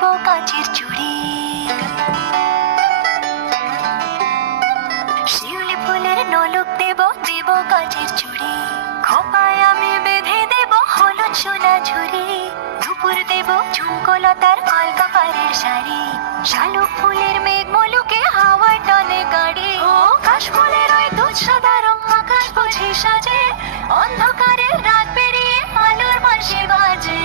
দেব কাঁচের চুড়ি। শিউলি ফুলের নলক দেব দেব কাঁচের চুড়ি। খোপায় আমি বেঁধে দেব হলুদ সোনা ঝুড়ি। দুপুর দেব ঝুমকোলতার আলকা পাড়ের শাড়ি। শালুক ফুলের মেঘ মলুকে হাওয়ার টানে গাড়ি। ও কাশ ফুলের ওই দুধ সাদা রং আকাশ বুঝি সাজে। অন্ধকারের রাত পেরিয়ে আলোর বাঁশি বাজে।